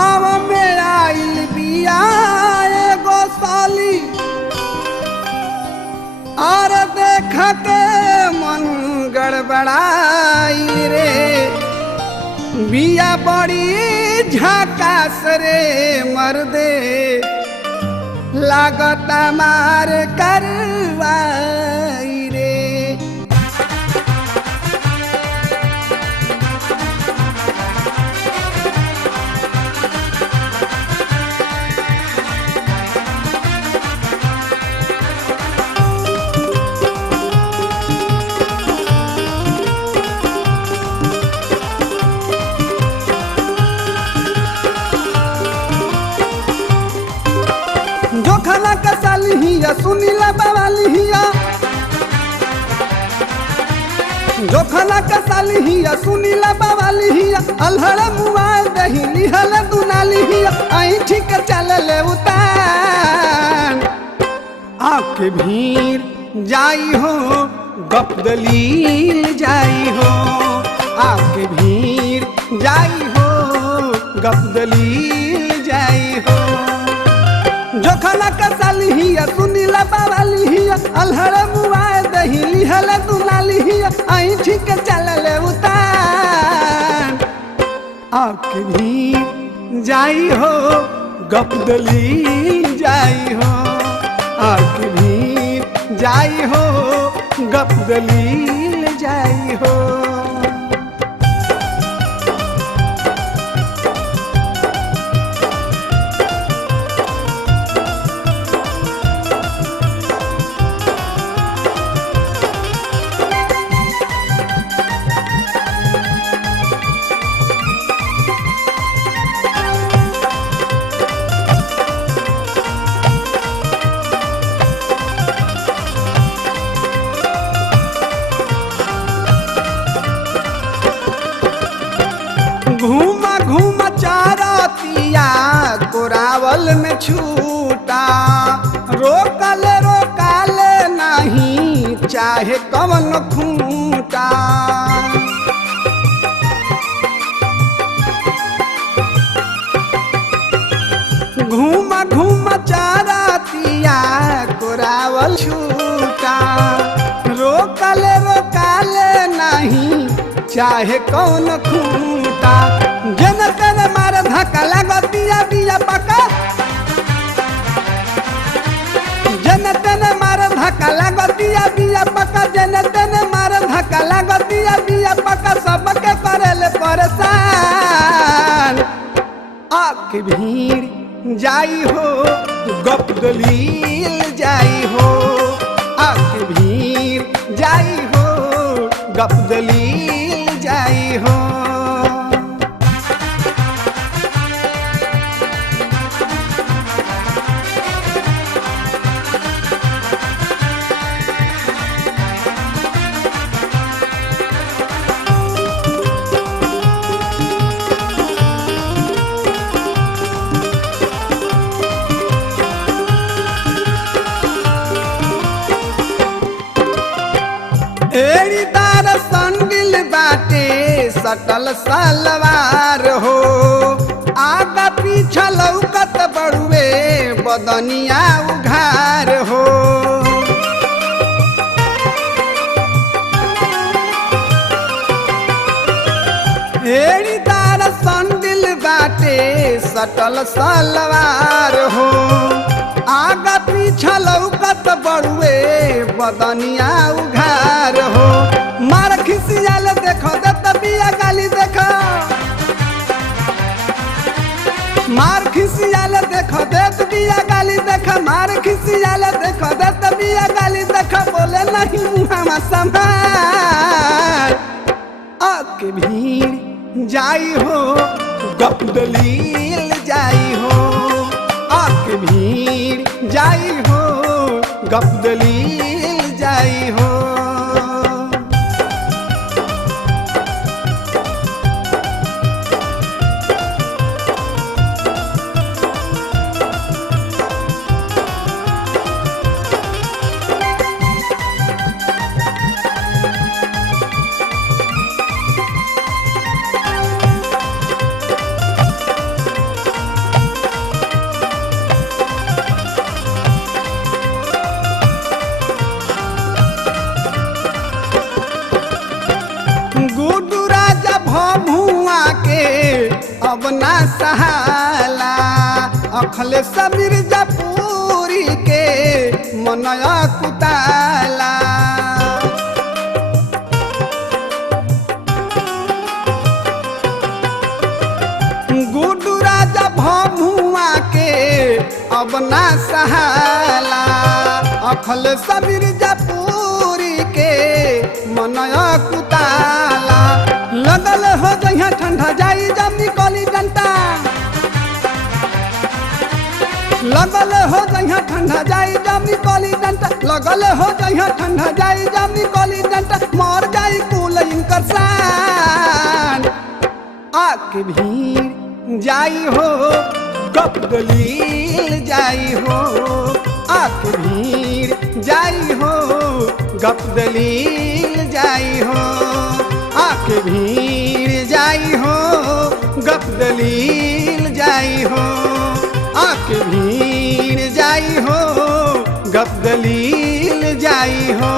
गाँव में आइल बिया एगो साली और देख के मन गड़बड़ाई रे। बिया बड़ी झकास रे मर्दे लागता मार करवाई रे। जोखना कसाली हिया सुनीला बवाली हिया, जोखना कसाली हिया सुनीला बवाली हिया। अलहड़ मुआल दही लिहल दुनाली हिया, आई ठीक चलले उतार। आके भीड़ जाई हो गप दलील जाई हो, आके भीड़ जाई हो गप दलील जाई हो। जोखना कसाली हिया सुनीला बवाली हिया, अलहड़ मुआल दही लिहल दुनाली हिया, आई ठीक चलले उतार। आके भीड़ जाई हो गप दलील जाई हो, आके भीड़ जाई हो गप दलील जाई हो। घूमा घूमा चारतिया कोरावल में छूटा, रोकल रोकाल नहीं चाहे कवन खूंटा। घूमा घूमा चारतिया कोरावल छूटा, रोकल रोकाल नहीं चाहे कौन खूंटा। जन तेन मार धक्का लगतिया बिया पका, जन तेन मार धक्का लगतिया बिया पका, जन तेन मार धक्का लगतिया बिया पका। सबके करेले परेशान। आके भीड़ जाई हो गप दलील जाई हो, आके भीड़ जाई हो गप दलील जाई हो। एड़ीदार संडिल बाटे सटल सलवार हो, आगा पीछा लौकत बड़ुए बदनिया उघार हो। एड़ीदार संडिल बाटे सटल सलवार हो, आगा पीछा लौकत बड़ुए बदनिया उघार हो। मार खिसियाल देखो देत बिया गाली देखो, मार खिसियाल देखो देत बिया गाली देखो, मार खिसियाल देखो देत बिया गाली देखो। बोले नहीं मुहामा संभाल। आके भीड़ जाई हो गप दलील जाई हो, आके भीड़ जाई हो गप दलील जाई हो। सहाला अखले समीर जपूरी के मनया कुताला गुडू राजा भमुआ के अब ना सहाला अखल समीर जपूरी के मनया कुताला लगल हो जइहा ठंडा जाई जब निकली डंटा लगल हो जइहा ठंडा जाई जब निकली डंटा लगल हो जइहा ठंडा जाई जब निकली डंटा मर जाई कुल इनकर सान आके भीड़ जाई हो गप दलील जाई हो आके भीड़ जाई हो गप दलील जाई हो आके भीड़ जाई हो गप दलील जाई हो आके भीड़ जाई हो गप दलील जाई हो।